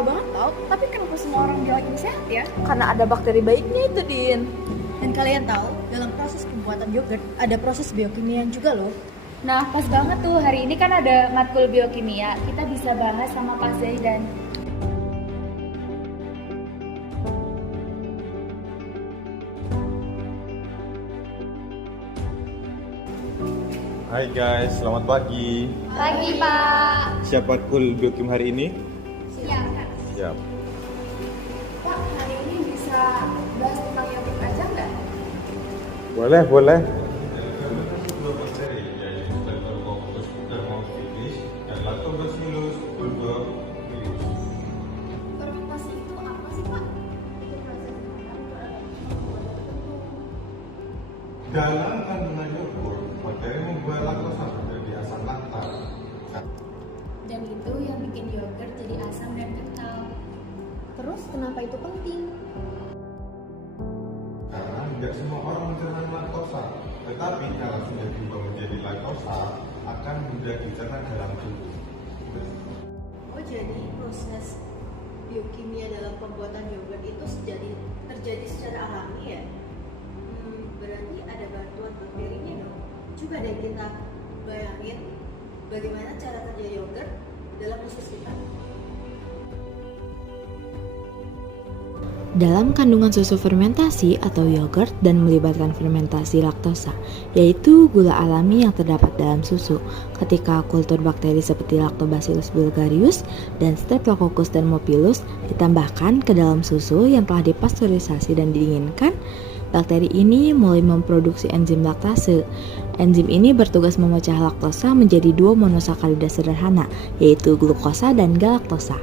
tahu banget tau, tapi kenapa semua orang bilang ini sehat ya? Karena ada bakteri baiknya itu, Din. Dan kalian tahu, dalam proses pembuatan yogurt ada proses biokimia juga loh. Nah, pas banget tuh, hari ini kan ada matkul biokimia. Kita bisa bahas sama Pak Zaidan. Hai guys, selamat pagi. Pagi, Pak. Siap matkul biokim hari ini? Siap. Siap. Pak, hari ini bisa bahas tentang yogurt aja nggak? Boleh, boleh. Fermentasi itu apa sih Pak? Dalam kandungan yogurt, bakteri membuat laktosa menjadi asam laktat. Dan itu yang bikin yogurt jadi asam dan kental. Terus kenapa itu penting? Karena tidak semua orang mencerna laktosa, tetapi kalau sudah berubah menjadi laktosa, akan mudah dicerna dalam tubuh. Oh, jadi proses biokimia dalam pembuatan yogurt itu terjadi secara alami ya? Berarti ada bantuan bakterinya dong. Coba deh kita bayangin bagaimana cara kerja yogurt dalam usus kita. Dalam kandungan susu fermentasi atau yogurt dan melibatkan fermentasi laktosa, yaitu gula alami yang terdapat dalam susu. Ketika kultur bakteri seperti Lactobacillus bulgarius dan Streptococcus thermophilus ditambahkan ke dalam susu yang telah dipasteurisasi dan didinginkan, bakteri ini mulai memproduksi enzim laktase. Enzim ini bertugas memecah laktosa menjadi dua monosakarida sederhana, yaitu glukosa dan galaktosa.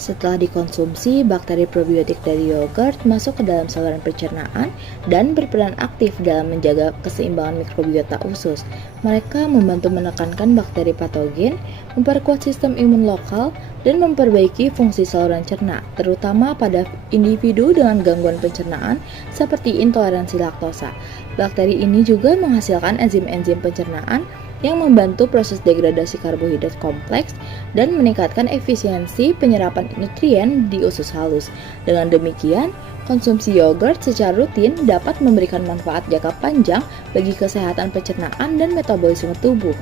Setelah dikonsumsi, bakteri probiotik dari yogurt masuk ke dalam saluran pencernaan dan berperan aktif dalam menjaga keseimbangan mikrobiota usus. Mereka membantu menekankan bakteri patogen, memperkuat sistem imun lokal, dan memperbaiki fungsi saluran cerna, terutama pada individu dengan gangguan pencernaan seperti intoleransi laktosa. Bakteri ini juga menghasilkan enzim-enzim pencernaan yang membantu proses degradasi karbohidrat kompleks dan meningkatkan efisiensi penyerapan nutrien di usus halus. Dengan demikian, konsumsi yogurt secara rutin dapat memberikan manfaat jangka panjang bagi kesehatan pencernaan dan metabolisme tubuh.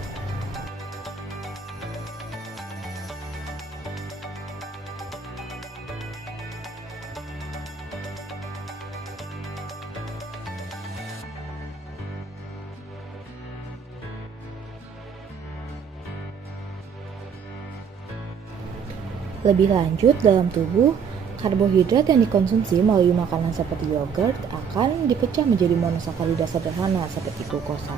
Lebih lanjut, dalam tubuh, karbohidrat yang dikonsumsi melalui makanan seperti yogurt akan dipecah menjadi monosakarida sederhana seperti glukosa.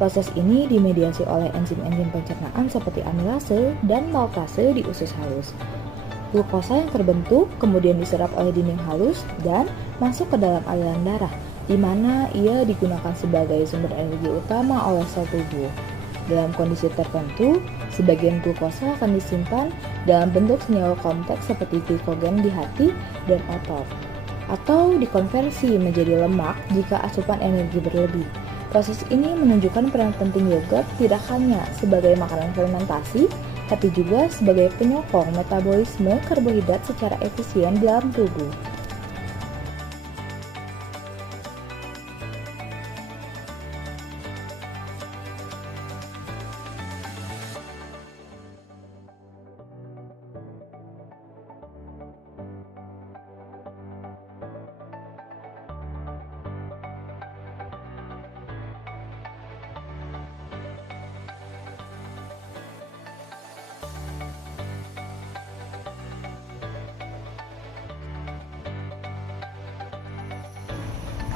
Proses ini dimediasi oleh enzim-enzim pencernaan seperti amilase dan maltase di usus halus. Glukosa yang terbentuk kemudian diserap oleh dinding halus dan masuk ke dalam aliran darah, di mana ia digunakan sebagai sumber energi utama oleh sel tubuh. Dalam kondisi tertentu, sebagian glukosa akan disimpan dalam bentuk senyawa kompleks seperti glikogen di hati dan otot, atau dikonversi menjadi lemak jika asupan energi berlebih. Proses ini menunjukkan peran penting yogurt tidak hanya sebagai makanan fermentasi, tapi juga sebagai penyokong metabolisme karbohidrat secara efisien dalam tubuh.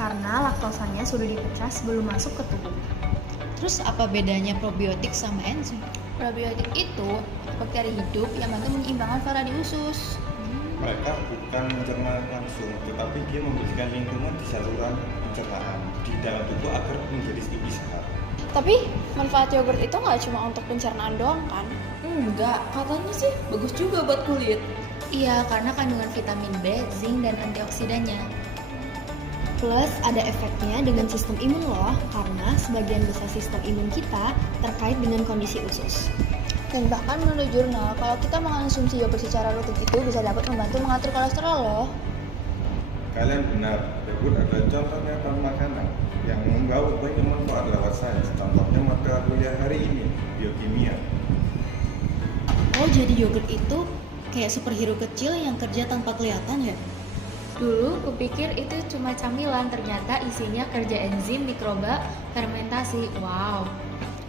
karena laktosanya sudah dipecah sebelum masuk ke tubuh. Terus apa bedanya probiotik sama enzim? Probiotik itu bakteri hidup yang bantu menyeimbangkan flora di usus. Mereka bukan mencerna langsung, tetapi dia memberikan lingkungan di saluran pencernaan di dalam tubuh agar menjadi lebih sehat. Tapi manfaat yogurt itu nggak cuma untuk pencernaan doang kan? Enggak, katanya sih bagus juga buat kulit. Iya, karena kandungan vitamin B, zinc, dan antioksidannya. Plus ada efeknya dengan sistem imun loh, karena sebagian besar sistem imun kita terkait dengan kondisi usus. Dan bahkan menurut jurnal, kalau kita mengonsumsi yogurt secara rutin itu bisa dapat membantu mengatur kolesterol loh. Kalian benar, yogurt adalah contoh nyata makanan yang membawa banyak manfaat lewat sains. Contohnya mata kuliah hari ini, biokimia. Oh, jadi yogurt itu kayak superhero kecil yang kerja tanpa kelihatan ya? Dulu kupikir itu cuma camilan, ternyata isinya kerja enzim, mikroba, fermentasi. Wow.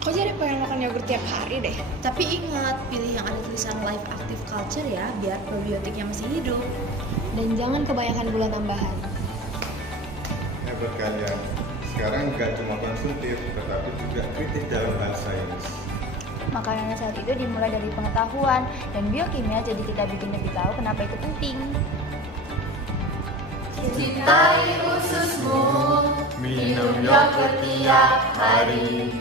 Kok jadi pengen makan yogurt tiap hari deh? Tapi ingat, pilih yang ada tulisan Life Active Culture ya, biar probiotiknya masih hidup. Dan jangan kebanyakan gula tambahan. Hebat kalian. Sekarang nggak cuma konsumtif, tetapi juga kritis dalam hal sains. Makanan sehat itu dimulai dari pengetahuan dan biokimia, jadi kita bikin lebih tahu kenapa itu penting. Cintai ususmu, minum yogurt tiap hari.